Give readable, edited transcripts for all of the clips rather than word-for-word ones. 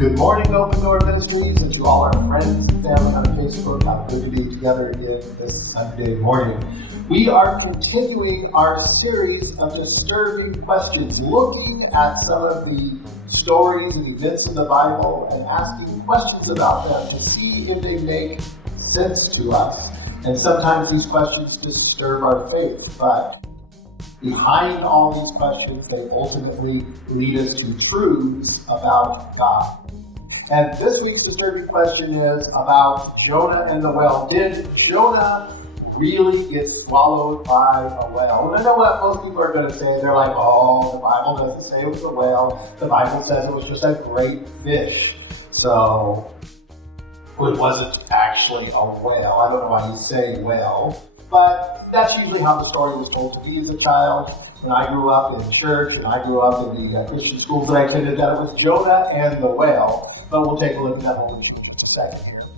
Good morning, Open Door Ministries, and to all our friends and family on Facebook. How good to be together again this Sunday morning. We are continuing our series of disturbing questions, looking at some of the stories and events in the Bible and asking questions about them to see if they make sense to us. And sometimes these questions disturb our faith, but behind all these questions, they ultimately lead us to truths about God. And this week's disturbing question is about Jonah and the whale. Did Jonah really get swallowed by a whale? And I know what most people are going to say. They're like, oh, the Bible doesn't say it was a whale. The Bible says it was just a great fish. So it wasn't actually a whale. I don't know why you say whale. But that's usually how the story was told to me as a child. When I grew up in church and I grew up in the Christian schools that I attended, that it was Jonah and the whale. But we'll take a look at that whole issue in just a second here.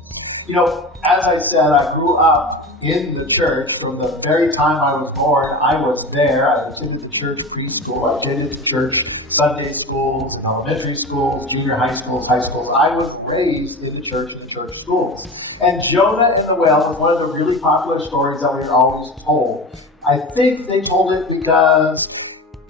You know, as I said, I grew up in the church. From the very time I was born, I was there. I attended the church preschool. I attended the church Sunday schools and elementary schools, junior high schools, high schools. I was raised in the church and the church schools. And Jonah and the whale was one of the really popular stories that we are always told. I think they told it because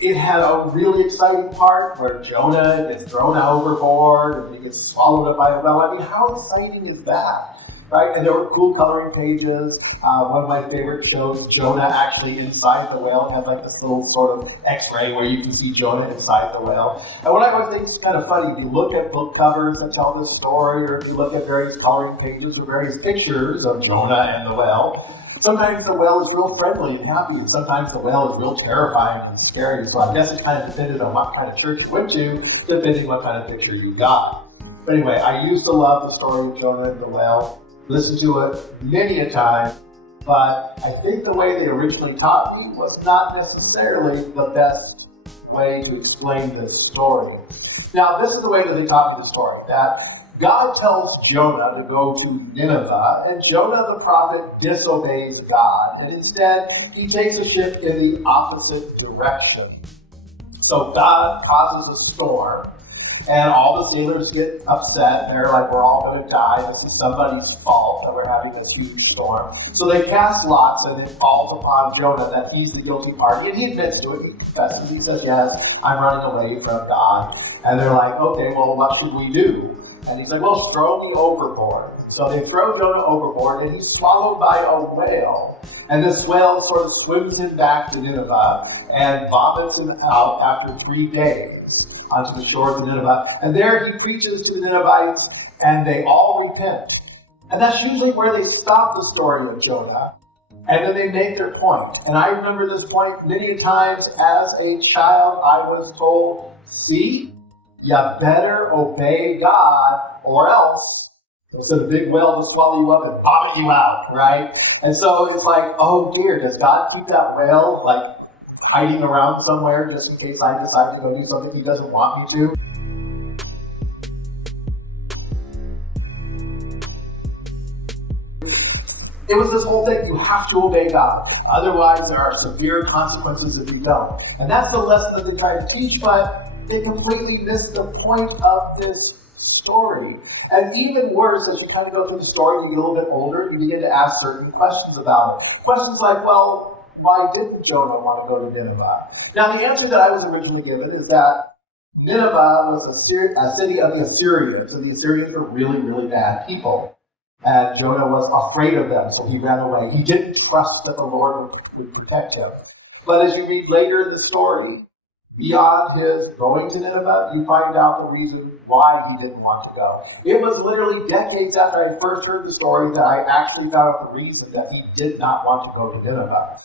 it had a really exciting part where Jonah gets thrown overboard and he gets swallowed up by a whale. I mean, how exciting is that? Right? And there were cool coloring pages. One of my favorite shows, Jonah actually inside the whale. It has like this little sort of X-ray where you can see Jonah inside the whale. And what I always think is kind of funny, if you look at book covers that tell this story, or if you look at various coloring pages or various pictures of Jonah and the whale, sometimes the whale is real friendly and happy, and sometimes the whale is real terrifying and scary. So I guess it kind of depended on what kind of church you went to, depending what kind of picture you got. But anyway, I used to love the story of Jonah and the whale. Listened to it many a time, but I think the way they originally taught me was not necessarily the best way to explain this story. Now, this is the way that they taught me the story, that God tells Jonah to go to Nineveh, and Jonah the prophet disobeys God, and instead he takes a ship in the opposite direction. So God causes a storm, and all the sailors get upset. They're like, we're all going to die. This is somebody's fault that we're having this huge storm. So they cast lots, and it falls upon Jonah that he's the guilty party. And he admits to it. He confesses. He says, yes, I'm running away from God. And they're like, okay, well, what should we do? And he's like, well, throw me overboard. And so they throw Jonah overboard, and he's swallowed by a whale. And this whale sort of swims him back to Nineveh and vomits him out after 3 days onto the shores of Nineveh. And there he preaches to the Ninevites, and they all repent. And that's usually where they stop the story of Jonah, and then they make their point. And I remember this point many a times as a child. I was told, see, you better obey God, or else he'll send a big whale to swallow you up and vomit you out, right? And so it's like, oh dear, does God keep that whale like hiding around somewhere just in case I decide to go do something he doesn't want me to? It was this whole thing, you have to obey God. Otherwise, there are severe consequences if you don't. And that's the lesson that they tried to teach, but they completely missed the point of this story. And even worse, as you kind of go through the story and you get a little bit older, you begin to ask certain questions about it. Questions like, well, why didn't Jonah want to go to Nineveh? Now, the answer that I was originally given is that Nineveh was a city of the Assyrians, and the Assyrians were really, really bad people. And Jonah was afraid of them, so he ran away. He didn't trust that the Lord would protect him. But as you read later in the story, beyond his going to Nineveh, you find out the reason why he didn't want to go. It was literally decades after I first heard the story that I actually found out the reason that he did not want to go to Nineveh.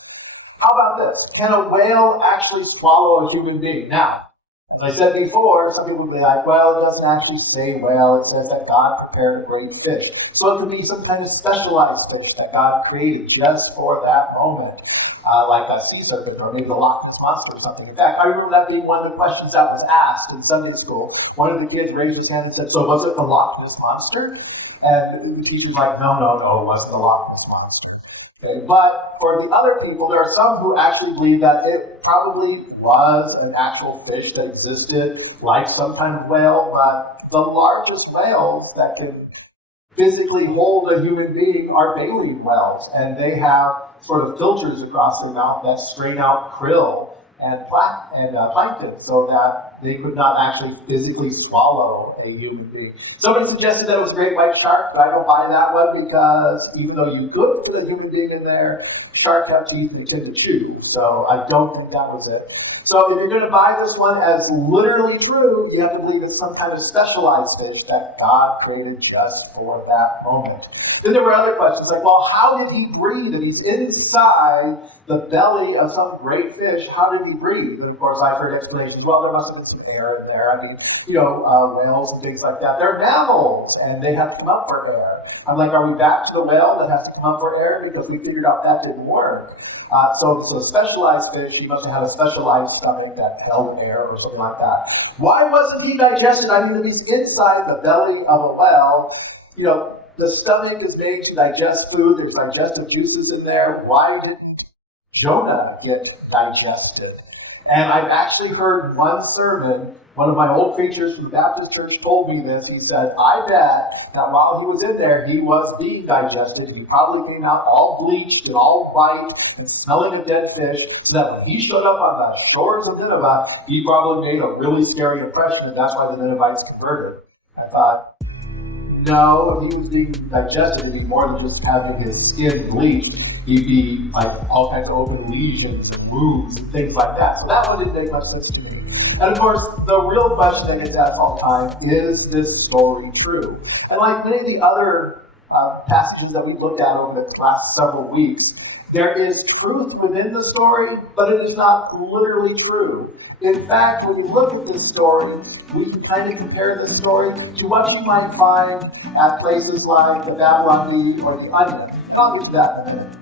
How about this? Can a whale actually swallow a human being? Now, as I said before, some people would be like, well, it doesn't actually say whale. It says that God prepared a great fish. So it could be some kind of specialized fish that God created just for that moment, like a sea serpent or maybe the Loch Ness Monster or something. In fact, I remember that being one of the questions that was asked in Sunday school. One of the kids raised his hand and said, so was it the Loch Ness Monster? And the teacher's like, no, it wasn't the Loch Ness Monster. Okay, but for the other people, there are some who actually believe that it it probably was an actual fish that existed, like some kind of whale, but the largest whales that can physically hold a human being are baleen whales, and they have sort of filters across their mouth that strain out krill and plankton so that they could not actually physically swallow a human being. Somebody suggested that it was a great white shark, but I don't buy that one because even though you could fit a human being in there, sharks have teeth and they tend to chew, so I don't think that was it. So if you're going to buy this one as literally true, you have to believe it's some kind of specialized fish that God created just for that moment. Then there were other questions like, well, how did he breathe? If he's inside the belly of some great fish, how did he breathe? And of course, I've heard explanations, well, there must have been some air in there. I mean, whales and things like that. They're mammals, and they have to come up for air. I'm like, are we back to the whale that has to come up for air? Because we figured out that didn't work. So specialized fish, he must have had a specialized stomach that held air or something like that. Why wasn't he digested? I mean, if he's inside the belly of a whale, the stomach is made to digest food. There's digestive juices in there. Why didn't Jonah get digested? And I've actually heard one sermon, one of my old preachers from the Baptist church told me this. He said, I bet that while he was in there, he was being digested, and he probably came out all bleached and all white and smelling of dead fish, so that when he showed up on the shores of Nineveh, he probably made a really scary impression, and that's why the Ninevites converted. I thought, no, if he was being digested, it'd be more than just having his skin bleached. He'd be like all kinds of open lesions and wounds and things like that. So that one didn't make much sense to me. And of course, the real question that gets asked all the time, is this story true? And like many of the other passages that we've looked at over the last several weeks, there is truth within the story, but it is not literally true. In fact, when you look at this story, we can kind of compare this story to what you might find at places like the Babylon Bee or the Onion, and I'll get to that in a minute.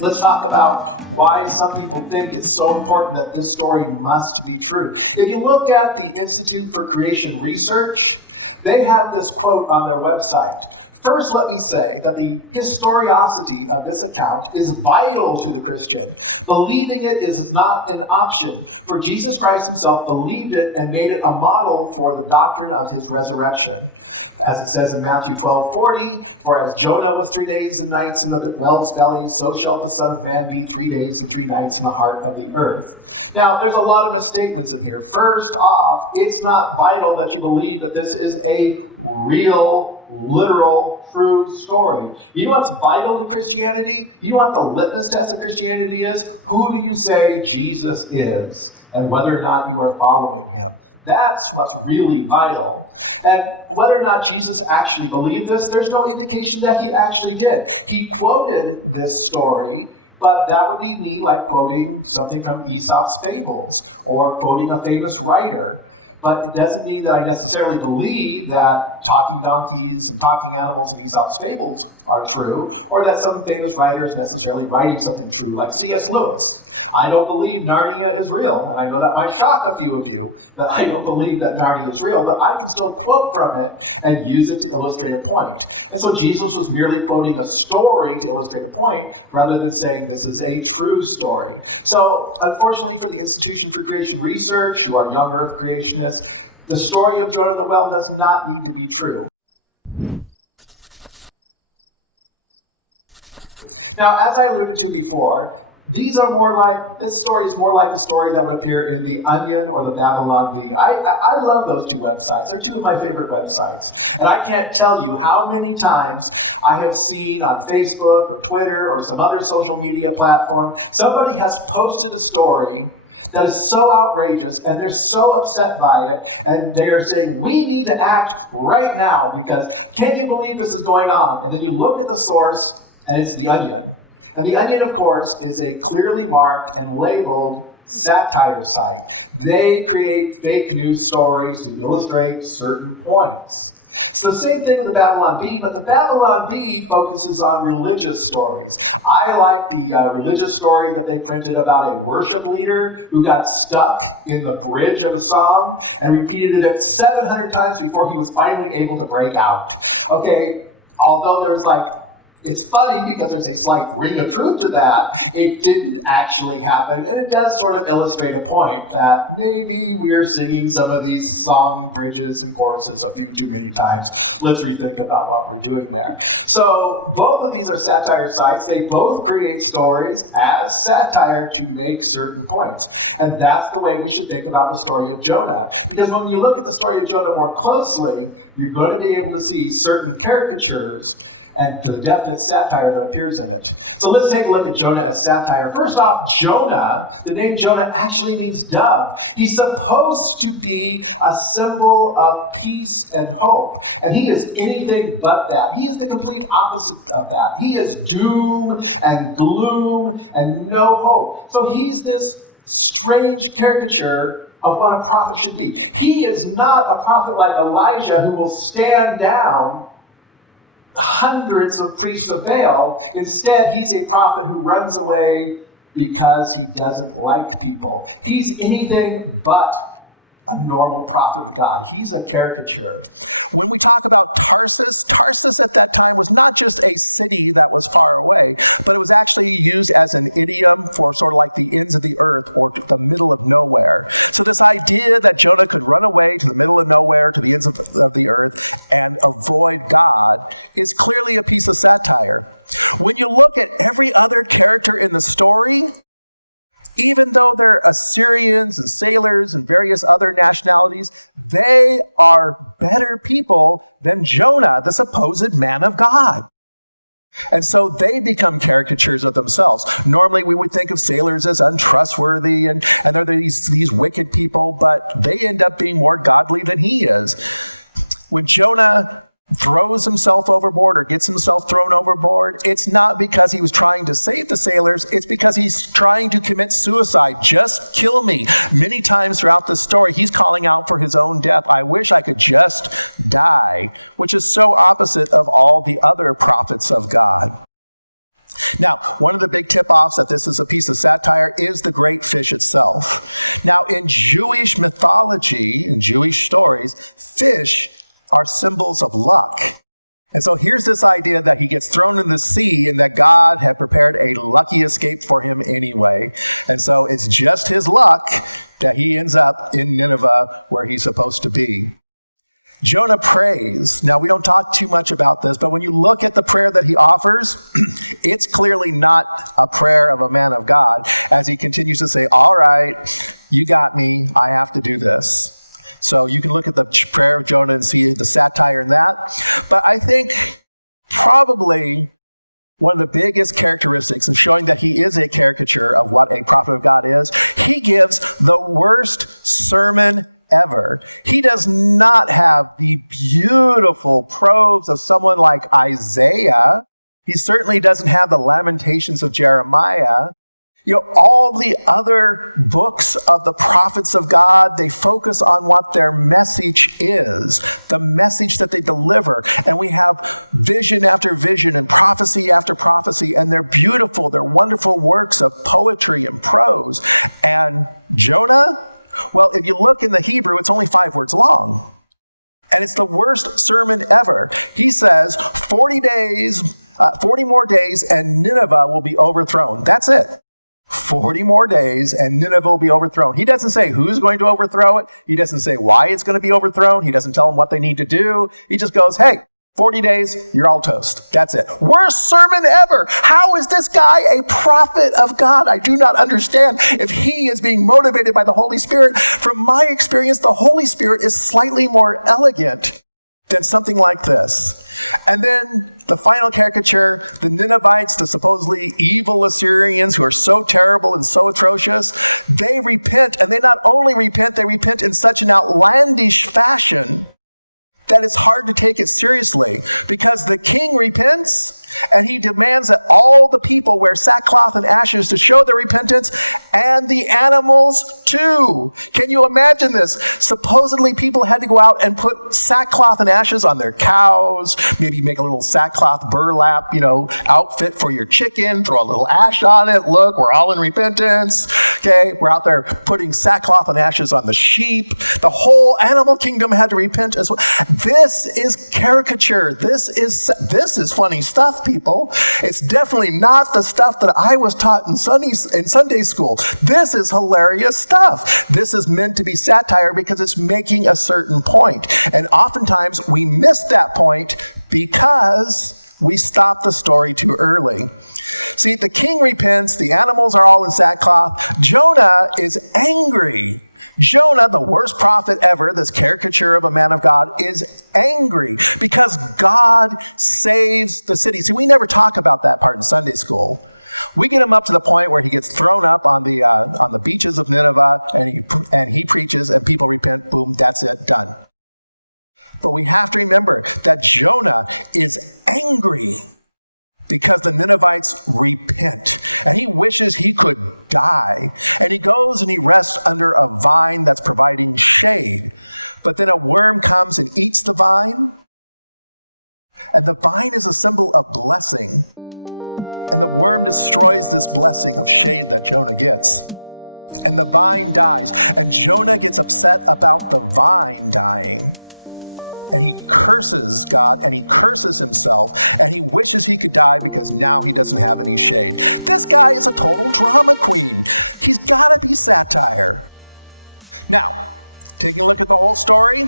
Let's talk about why some people think it's so important that this story must be true. If you look at the Institute for Creation Research, they have this quote on their website. First, let me say that the historicity of this account is vital to the Christian. Believing it is not an option, for Jesus Christ himself believed it and made it a model for the doctrine of his resurrection. As it says in Matthew 12:40, for as Jonah was 3 days and nights in the whale's belly, so shall the Son of Man be 3 days and 3 nights in the heart of the earth. Now, there's a lot of misstatements in here. First off, it's not vital that you believe that this is a real, literal, true story. You know what's vital to Christianity? You know what the litmus test of Christianity is? Who do you say Jesus is, and whether or not you are following him? That's what's really vital. And whether or not Jesus actually believed this, there's no indication that he actually did. He quoted this story, but that would be me like quoting something from Aesop's fables or quoting a famous writer. But it doesn't mean that I necessarily believe that talking donkeys and talking animals in Aesop's fables are true, or that some famous writer is necessarily writing something true, like C.S. Lewis. I don't believe Narnia is real, and I know that might shock a few of you, but I don't believe that Narnia is real, but I can still quote from it and use it to illustrate a point. And so Jesus was merely quoting a story to illustrate a point, rather than saying this is a true story. So, unfortunately for the Institution for Creation Research, who are young earth creationists, the story of Jonah the whale does not need to be true. Now, as I alluded to before, this story is more like a story that would appear in The Onion or the Babylon Bee. I love those two websites. They're two of my favorite websites. And I can't tell you how many times I have seen on Facebook or Twitter or some other social media platform, somebody has posted a story that is so outrageous, and they're so upset by it, and they're saying, we need to act right now, because can you believe this is going on? And then you look at the source, and it's The Onion. And The Onion, of course, is a clearly marked and labeled satire site. They create fake news stories to illustrate certain points. It's the same thing with the Babylon Bee, but the Babylon Bee focuses on religious stories. I like the religious story that they printed about a worship leader who got stuck in the bridge of a song and repeated it 700 times before he was finally able to break out. Okay, although there's It's funny because there's a slight ring of truth to that. It didn't actually happen, and it does sort of illustrate a point that maybe we're singing some of these song bridges and choruses a few too many times. Let's rethink about what we're doing there. So both of these are satire sites. They both create stories as satire to make certain points. And that's the way we should think about the story of Jonah. Because when you look at the story of Jonah more closely, you're going to be able to see certain caricatures and the definite satire that appears in it. So let's take a look at Jonah as satire. First off, Jonah, the name Jonah actually means dove. He's supposed to be a symbol of peace and hope. And he is anything but that. He is the complete opposite of that. He is doom and gloom and no hope. So he's this strange caricature of what a prophet should be. He is not a prophet like Elijah who will stand down hundreds of priests of Baal. Instead, he's a prophet who runs away because he doesn't like people. He's anything but a normal prophet of God. He's a caricature. When we talk about Tarsus at that time was not just a city that was far away, but it was actually used as an idiom for sort of like the ends of the earth or the middle of nowhere. So this idea that Jonah could run away to the middle of nowhere, to the ends of the earth, and avoid God is clearly a piece of satire. When you look at every other character in the story, even though they're Assyrians and sailors and various other nationalities, they are better people than Jonah, the supposed man of God. And so they become caricatures of themselves. Normally we would think of sailors as untrustworthy and they're these wicked people, but they end up being more godly than he is. When Jonah throws himself overboard or gets himself thrown overboard, it's not because he was trying to save the sailors, it's because he's trying to commit suicide. Just kill me. Many times throughout the story, he's calling out for his own death. I wish I could just die, which is so opposite of all the other prophets of God. Now, one of the big tip-offs that this is a piece of satire is the great fish itself. Now, in Jewish mythology, in Jewish stories, fish are symbols of luck. And so here's this idea that he gets thrown in the sea and that God had prepared a lucky escape for him anyway. And so it's just his luck that he ends up in Nineveh where he's supposed to be. Jonah prays. Now, we don't talk too much about this, but when you look at the prayer that he offers, it's clearly not a prayer of a man of God, as he continues to say, all right, you got me, I have to do this. So you can look at the prayer of Jonah and see the satire in that. But I think probably one of the biggest characteristics in showing that he is a caricature of what a prophet of God is, he gives the worst sermon ever. He does not have the beautiful prose of someone like Isaiah. He certainly doesn't have the lamentations of Jeremiah. You know, all the other books of the prophets of God, they focus on what their message is, the message that they deliver. And we have vision after vision and prophecy after prophecy, and they're beautiful, they're wonderful works of poetry and prose. And Jonah, well, if you look in the Hebrew, it's only 5 words long. And it's the worst sermon ever. He says, 40 more days, and Nineveh will be overthrown. That's it. 40 more days and Nineveh will be overthrown. He doesn't say who's going to overthrow it. He doesn't say why it's going to be overthrown. He doesn't tell them what they need to do. He just goes, hey, 40 days, you're all toast. That's it. Worst sermon ever. How is this guy a prophet of God? I do not understand if he is being motivated by the Holy Spirit. From my experience, the Holy Spirit is slightly more elegant than something like this. And then the final caricature, the Ninevites, the supposedly evil Assyrians who are so terrible and so atrocious, they repent, and they not only repent, they repent in such an outlandish fashion that it's hard to take it seriously, because the king repents and he demands that all the people wear sackcloth and ashes to show their repentance, and the animals too. Can you imagine this? Supposedly people had to go out and put sackcloth and ashes on their cows, maybe make a little sackcloth burlap, outfit for your chicken, throw a little ash on it. Look, we're all in repentance. Okay, we're out there putting sackcloth and ashes on the sheep. The whole animal kingdom had to repent as well. This is caricature. This is funny stuff, people. It's definitely not the stuff that I was taught in Sunday school. This is hilarious stuff. This is meant to be satire because it's making a certain point. And oftentimes we miss that point because we stop the story too early. See, the king repents, the animals are all in sackcloth. Jonah is angry. Jonah, the worst prophet ever, this caricature of a man of God, is angry because God saves the city. See, we never talk about that part in Sunday school. We get him up to the point where he gets thrown up on the beaches of Nineveh, and he preaches, and people repent. Boom, that's it, done. But we have to remember that Jonah is angry because the Ninevites repent. And he wishes he could die. And he goes and he rests under a vine that's providing shade. But then a worm comes and eats the vine. And the vine is a symbol of blessing. And the worm destroys this blessing of shade that Jonah gets. And the vine dies. And Jonah gets upset about the vine dying. And he curses God, and he curses himself, and he wishes he could die because now he doesn't have any shade. This guy is a total drama queen. He's got to be satire. Now, taking a look at the whole story,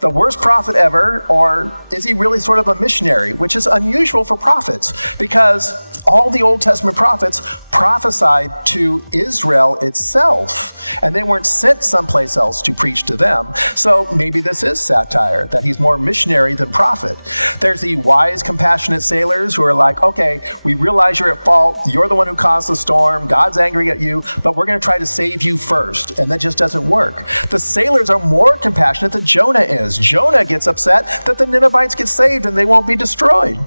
the worst prophet ever, or is he really sort of a missionary, which is unusual for prophets because all the Old Testament prophets prophesied to Israel itself, and they weren't sent someplace else to preach to them. So maybe this is satire, that he's more missionary than prophet. There's the wise, compassionate sailors who are like, okay, we realize you're at fault. You're the one who caused the storm. God's angry at you, but we're going to try to save you first. And that just doesn't work. The sailors are more compassionate than Jonah is. Jonah gets upset that the Ninevites get saved and they won't be destroyed.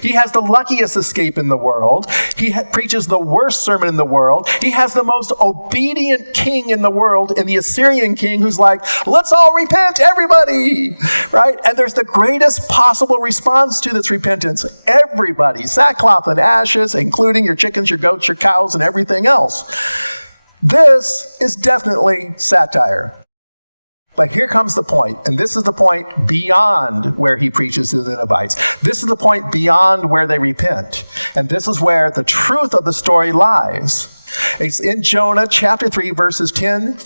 He has the luckiest escape in the world. He preaches the worst sermon in the world. He has the most obedient king in the world, in the Assyrian king, who's like, let's all repent, everybody, right? And there's the greatest possible response to this repentance. Everybody, sackcloth and ashes, including your chickens, your goats, your cows, and everything else. This is definitely satire. But here comes the point, and this is the point beyond where he preaches to the Ninevites. This is the point beyond where they repent. And this is where the truth of the story lies. It's in Jonah chapter 3, verses 10,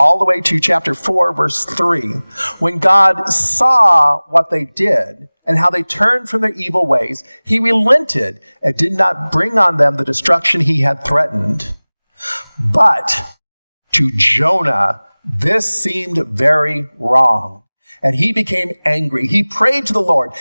all the way to chapter 4, verse 3. When God saw what they did and how they turned from their evil ways, he relented and did not bring on them the destruction he had threatened. But to Jonah, this seemed very wrong, and he became angry. He prayed to the Lord,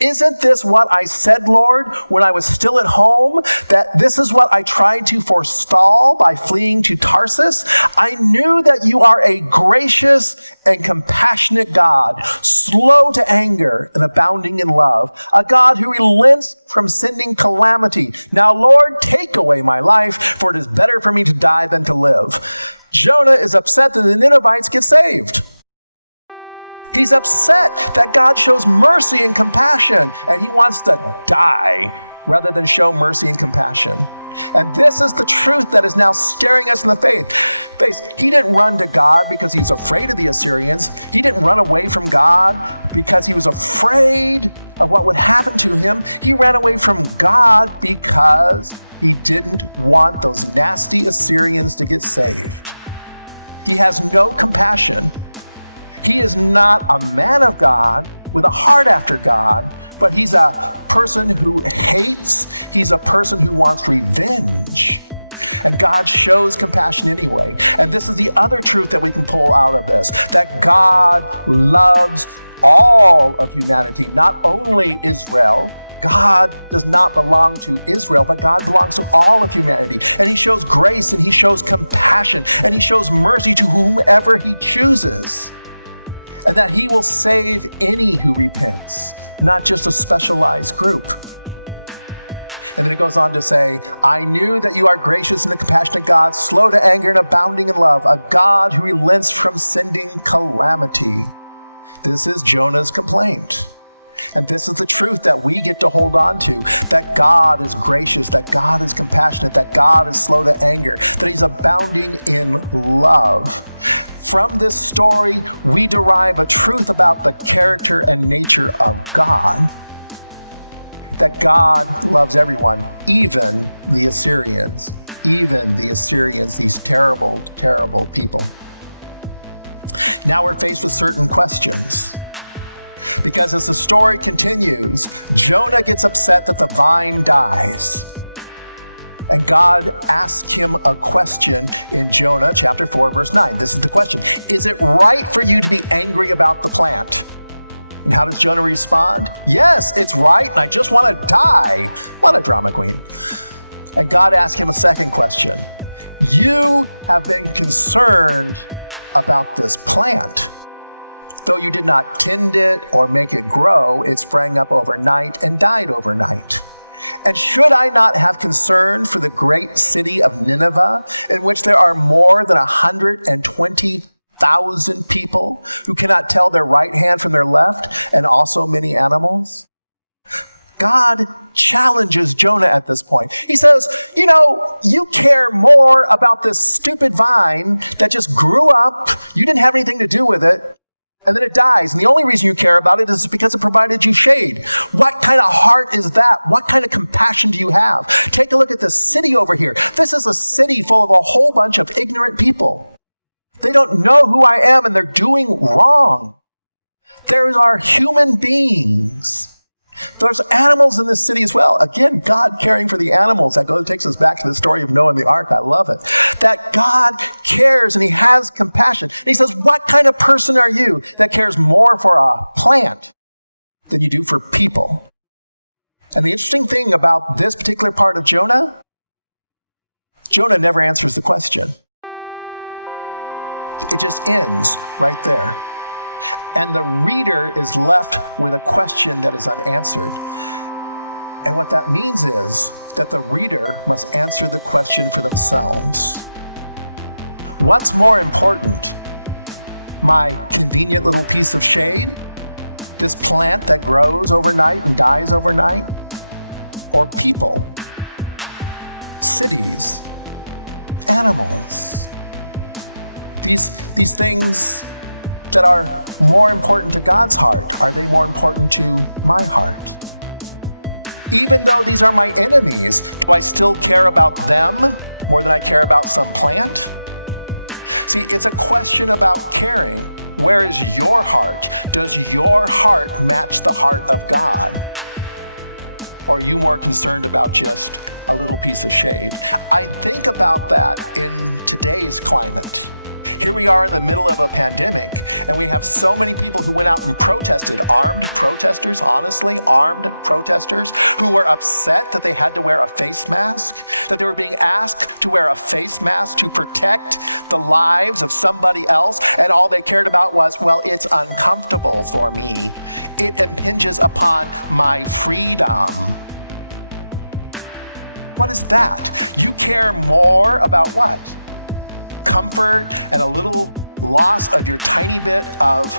isn't this what I said, Lord, when I was still at home, that this is what I tried to forestall by fleeing to Tarsus? I knew that you are a gracious and compassionate God, slow to anger and abounding in love, a God who relents from sending calamity. Now, Lord, take away my life, for it is better for me to die than to live. Jonah is upset that the Ninevites get saved. He's upset that God shows mercy and compassion, and he wants to die rather than show mercy and compassion. And this is the truth that is now staring us in the face. He didn't run to God because he was afraid of the Assyrians. He didn't run away from God because he was afraid of what would happen to him. He ran away from God because he didn't want those nasty Assyrians to get saved. He has no compassion. He is not a man of God with a heart after God, but he's a person who hates. He's a person who wants revenge. And God shows compassion anyway. And this is the other truth that we can pull out of this, that God loves all of humanity, not only Israel. God does not belong to Israel, but God belongs to all of humanity. And he shows grace, and he shows compassion, and he shows mercy to whomever he chooses. And that he will save any who repents, not just a specialized group. And then it goes on to say, I knew that you are gracious and a compassionate God, slow to anger and abounding in love, a God who relents from sending calamity. This is Jonah's complaint. And this is the truth that we get to hold on to, that God is gracious, that God is compassionate, that God is slow to anger, that he's abounding in love. From this story, we derive a truth about the character and nature of God. that God loves everyone, even the Assyrians. Even the Assyrians, these terrible, terrible people. Now we're faced with certain questions. Because as the story continues, Jonah gets upset that the vine dies. And God asks him a question in Jonah chapter 4, verse 9. This is the question. Is it right for you to be angry about the plant? And how does Jonah respond? Yes, it's right, and I just want to die. What a drama queen. And God asks him a second question. You have been concerned about this plant. Though you did not tend it or make it grow, it sprang up overnight and died overnight. And should I not have concern for the great city of Nineveh, in which there are more than 120,000 people who cannot tell their right hand from their left, and also many animals? God challenges Jonah at this point. He says, you care more about this stupid vine that just grew up, you didn't have anything to do with it, and then it dies. And the only reason you care about it is because it provided you shade. What kind of heart is that? What kind of compassion do you have? Take a look at this city over here. This is a city full of a whole bunch of ignorant people. They don't know who I am, and they're doing wrong. There are human beings. There's animals in this city as well. Again, God caring for the animals. That takes us back to the story of Noah and the ark. I love it. That God cares and he has compassion. And he says, what kind of person are you that cares more for a plant than you do for people? And the interesting thing about this particular part of Jonah, Jonah never answers the question. It just ends right there. And the reader is left with a question that is unanswered. And what that means is that the reader must answer the question for themselves. What's more important? My convenient little piece of shade? This plant that grows overnight and dies overnight? Or people? Cities? Animals? These things that are more important to God's heart, are they more important to my heart? Even though these are my enemies, do I still care about them more than I care about some plant? See, it's a question about caring. Where is your heart? Does your heart match the heart of God? Or are you more concerned about just a little piece of shade? I think about that in today's climate. Here we are in the middle of a pandemic, and we have so many people who went out and protested, armed protesters, honestly, armed protesters, who were upset that they had to wear a face mask, that they were being asked to wear a face mask to protect the lives of somebody else, and all they cared about was, well, it's uncomfortable for me. It impinges upon my freedom. What is that? You care more about what? Comfort and a little loss of your tiny bit of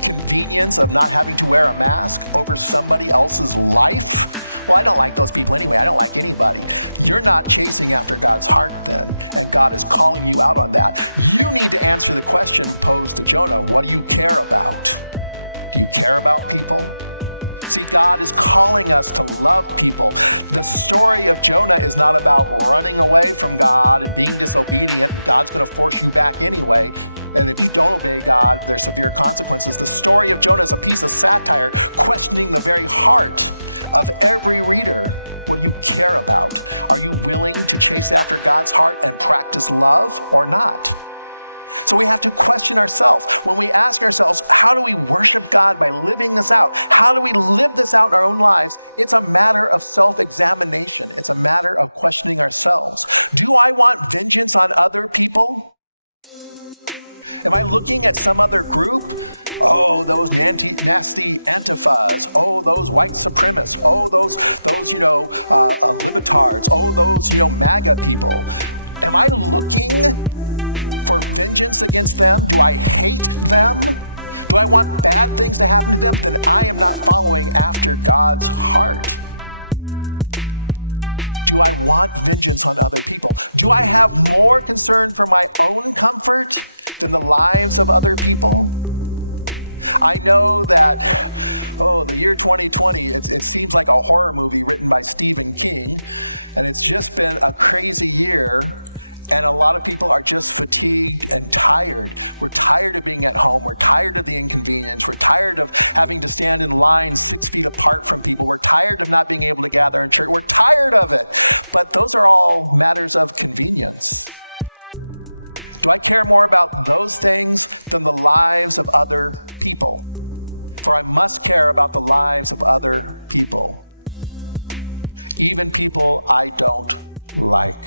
convenience of not having to wear a mask over somebody else's life? Well, I don't like those people anyway. I don't like anybody. You're not chasing after God's heart then, and God is calling you out on that. You need to answer the question posed to Jonah. What do you care about? Do you care about people? See, God is calling us to love people. The story of Jonah is not about running away from God and being disobedient. God's going to force you back anyway. And if you don't obey God, there's severe consequences. The story of Jonah is a piece of satire questioning the very heart of every reader. What do you care about? Are you willing to chase after God's heart and practice love or not? So we have to question ourselves. When we ask ourselves, how do we worship God by living this out? How do we live this out in our own lives? It's a matter of self-examination. It's a matter of questioning ourselves. Do I want vengeance on other people? Am I looking at some other group? Oh, those nasty antifas. Oh, those white supremacists. Oh, those libertards. Oh, those MAGA people. Am I looking for vengeance against them? Do I hate them? Do I want bad things to happen to them? Then I am not following after God's heart. Do I want vengeance on other people? Do I have more concern for my own comfort than the lives of other people? I know that, Oh, the year 2020, it seems like a horror movie written by Stephen King. And it's just been a crazy year. And a lot of people are just fatigued and tired. We're tired of being at home. We're tired of the inconvenience. We're tired of having to stand in lines 6 feet apart from people. We're tired of not being able to gather in church. We're tired of it. But those are all matters of convenience. Do I care more about those things than the lives of other people? For I must care about the lives of other people, even people I don't like.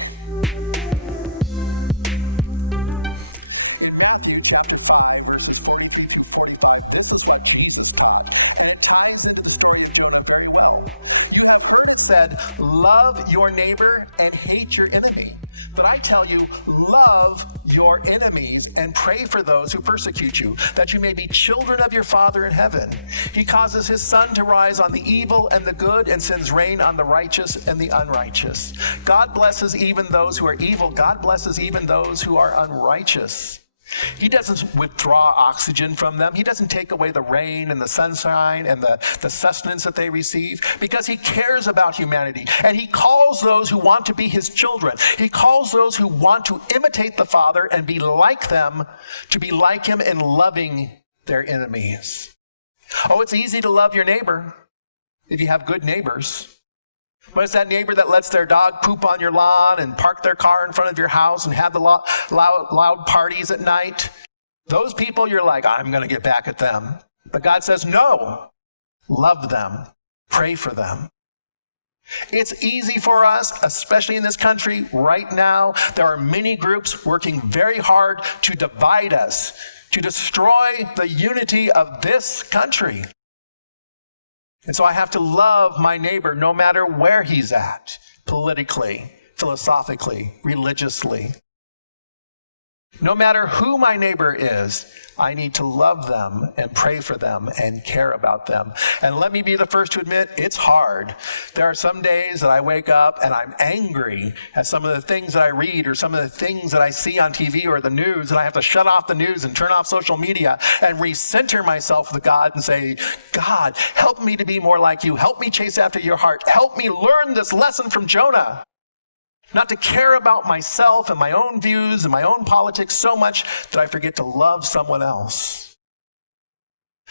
In Matthew chapter 5, verses 43 through 45, this is what Jesus taught, and it ties into the story of Jonah very well. You have heard it said, love your neighbor and hate your enemy. But I tell you, love your enemies and pray for those who persecute you, that you may be children of your Father in heaven. He causes his sun to rise on the evil and the good and sends rain on the righteous and the unrighteous. God blesses even those who are evil. God blesses even those who are unrighteous. He doesn't withdraw oxygen from them. He doesn't take away the rain and the sunshine and the sustenance that they receive, because he cares about humanity. And he calls those who want to be his children. He calls those who want to imitate the Father and be like them to be like him in loving their enemies. Oh, it's easy to love your neighbor if you have good neighbors. But it's that neighbor that lets their dog poop on your lawn and park their car in front of your house and have the loud parties at night. Those people, you're like, I'm going to get back at them. But God says, no, love them, pray for them. It's easy for us, especially in this country right now. There are many groups working very hard to divide us, to destroy the unity of this country. And so I have to love my neighbor no matter where he's at, politically, philosophically, religiously. No matter who my neighbor is, I need to love them and pray for them and care about them. And let me be the first to admit, it's hard. There are some days that I wake up and I'm angry at some of the things that I read or some of the things that I see on TV or the news, and I have to shut off the news and turn off social media and recenter myself with God and say, God, help me to be more like you. Help me chase after your heart. Help me learn this lesson from Jonah. Not to care about myself and my own views and my own politics so much that I forget to love someone else.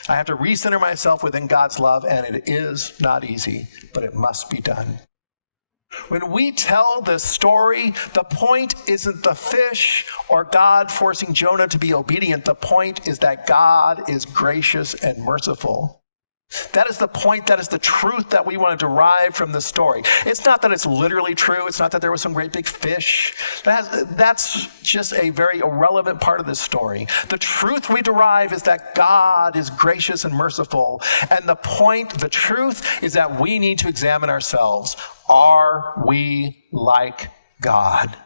I have to recenter myself within God's love, and it is not easy, but it must be done. When we tell this story, the point isn't the fish or God forcing Jonah to be obedient. The point is that God is gracious and merciful. That is the point. That is the truth that we want to derive from the story. It's not that it's literally true. It's not that there was some great big fish. That's just a very irrelevant part of this story. The truth we derive is that God is gracious and merciful. And the point, the truth, is that we need to examine ourselves. Are we like God?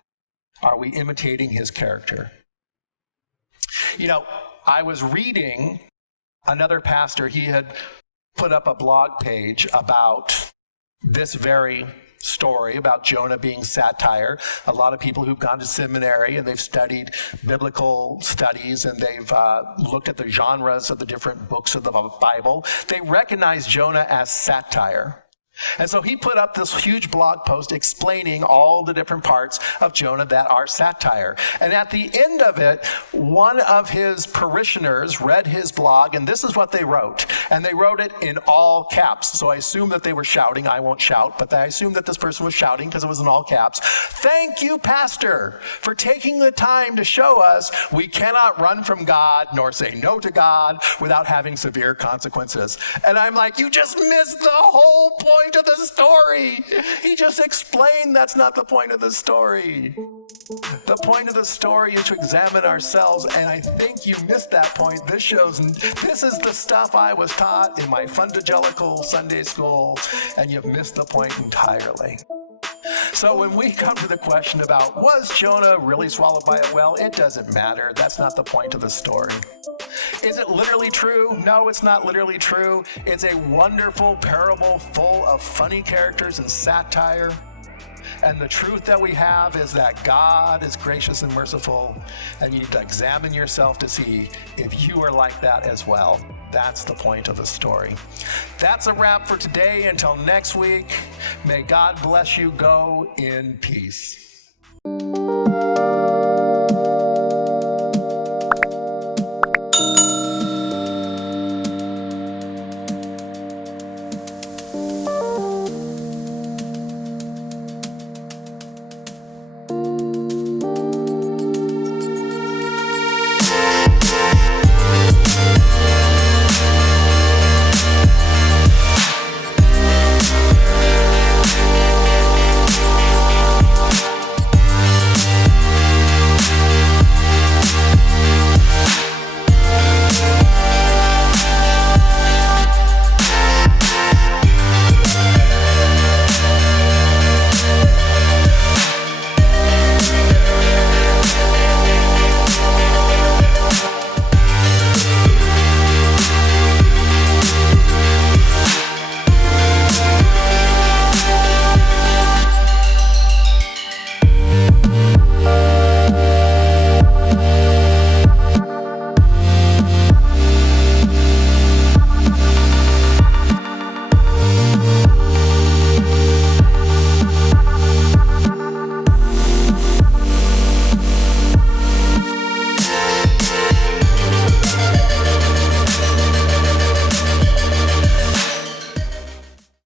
Are we imitating his character? You know, I was reading another pastor. He had put up a blog page about this very story, about Jonah being satire. A lot of people who've gone to seminary and they've studied biblical studies and they've looked at the genres of the different books of the Bible, they recognize Jonah as satire. And so he put up this huge blog post explaining all the different parts of Jonah that are satire. And at the end of it, one of his parishioners read his blog, and this is what they wrote. And they wrote it in all caps. So I assume that they were shouting. I won't shout, but I assume that this person was shouting because it was in all caps. Thank you, Pastor, for taking the time to show us we cannot run from God nor say no to God without having severe consequences. And I'm like, you just missed the whole point of the story. He just explained that's not the point of the story. The point of the story is to examine ourselves, and I think you missed that point. This is the stuff I was taught in my fundagelical Sunday school, and you've missed the point entirely. So when we come to the question about, was Jonah really swallowed by a whale? It doesn't matter. That's not the point of the story. Is it literally true? No, it's not literally true. It's a wonderful parable full of funny characters and satire. And the truth that we have is that God is gracious and merciful, and you need to examine yourself to see if you are like that as well. That's the point of the story. That's a wrap for today. Until next week, may God bless you. Go in peace.